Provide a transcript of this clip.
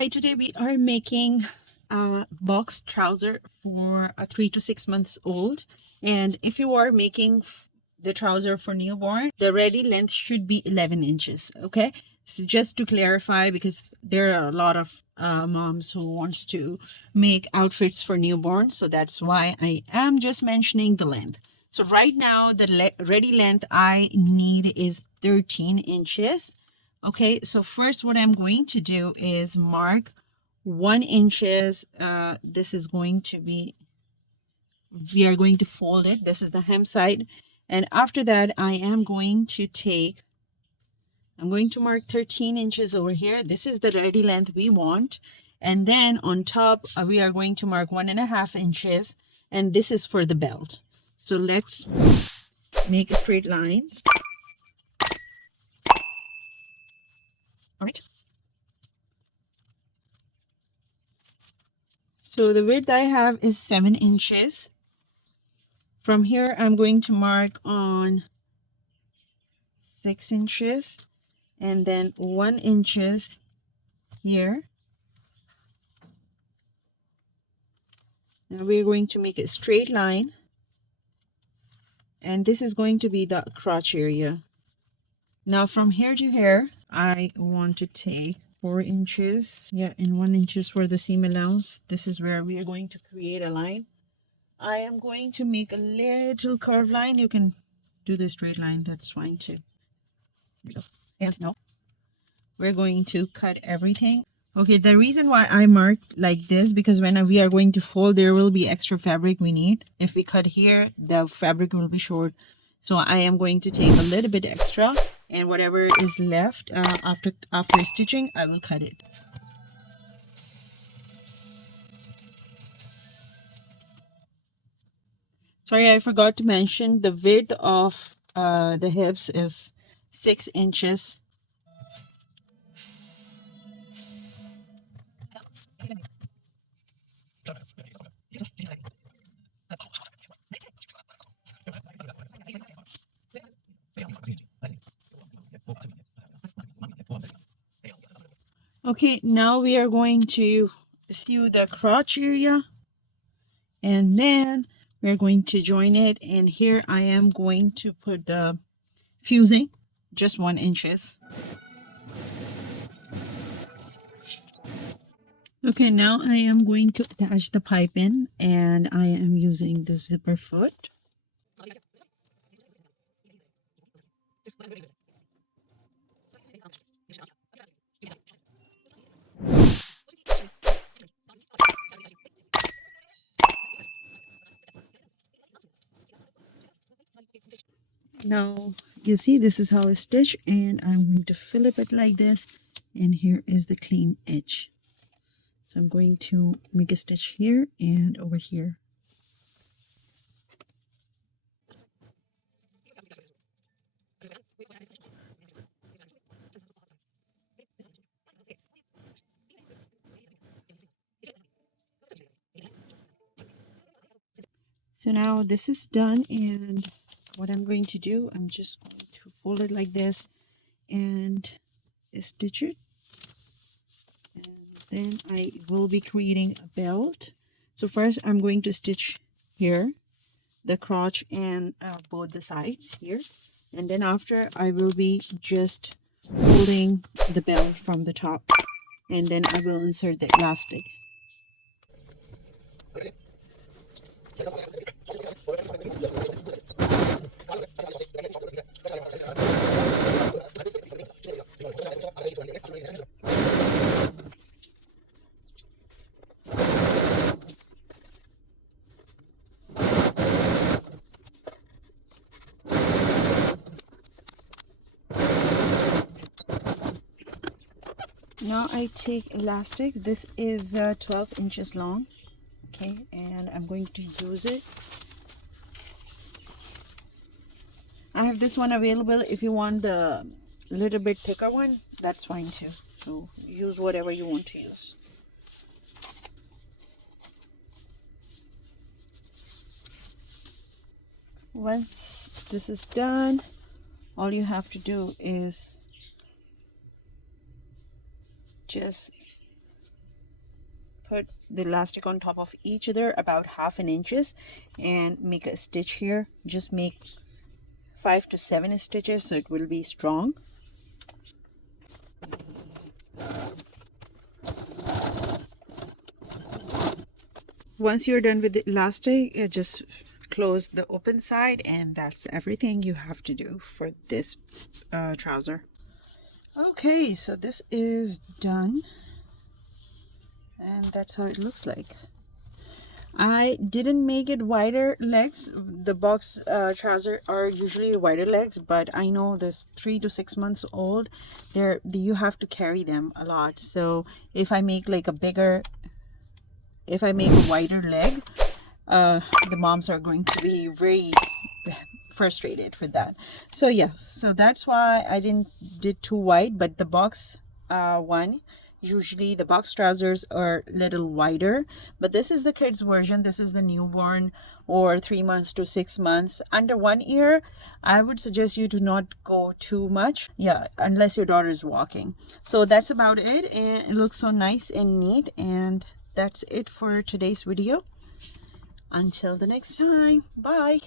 Hi, today we are making a box trouser for a 3 to 6 months old. And if you are making the trouser for newborn, the ready length should be 11 inches. Okay, so just to clarify, because there are a lot of moms who wants to make outfits for newborn, so that's why I am just mentioning the length. So right now the ready length I need is 13 inches. Okay, so first what I'm going to do is mark 1 inches. This is going to be, we are going to fold it. This is the hem side. And after that, I'm going to mark 13 inches over here. This is the ready length we want. And then on top, we are going to mark 1.5 inches. And this is for the belt. So let's make straight lines. All right. So the width I have is 7 inches. From here, I'm going to mark on 6 inches and then 1 inches here. Now we're going to make a straight line, and this is going to be the crotch area. Now from here to here, I want to take 4 inches. Yeah, and 1 inches for the seam allowance. This is where we are going to create a line. I am going to make a little curved line. You can do the straight line, that's fine too. And now we're going to cut everything. Okay, the reason why I marked like this, because when we are going to fold, there will be extra fabric we need. If we cut here, the fabric will be short. So I am going to take a little bit extra, and whatever is left after stitching, I will cut it. Sorry, I forgot to mention the width of the hips is 6 inches. Okay, now we are going to sew the crotch area, and then we're going to join it. And here I am going to put the fusing, just 1 inches. Okay, now I am going to attach the pipe in, and I am using the zipper foot. Now you see this is how I stitch, and I'm going to flip it like this, and here is the clean edge. So I'm going to make a stitch here and over here. So now this is done, and what I'm going to do, I'm just going to fold it like this and stitch it, and then I will be creating a belt. So first I'm going to stitch here the crotch and both the sides here, and then after I will be just holding the belt from the top, and then I will insert the elastic. Now I take elastic. This is 12 inches long. Okay, and I'm going to use it. I have this one available. If you want the little bit thicker one, that's fine too. So use whatever you want to use. Once this is done, all you have to do is just put the elastic on top of each other about 1/2 inches and make a stitch here. Just make 5 to 7 stitches so it will be strong. Once you're done with the elastic, just close the open side, and that's everything you have to do for this trouser. Okay, so this is done, and that's how it looks like. I didn't make it wider legs. The box trouser are usually wider legs, but I know this 3 to 6 months old, you have to carry them a lot. So if I make like a wider leg, the moms are going to be very frustrated for that. So yeah, so that's why I didn't did too wide. But the box one, usually the box trousers are a little wider, but this is the kids version. This is the newborn or 3 months to 6 months. Under 1 year, I would suggest you to not go too much, yeah, unless your daughter is walking. So that's about it, and it looks so nice and neat. And that's it for today's video. Until the next time, bye.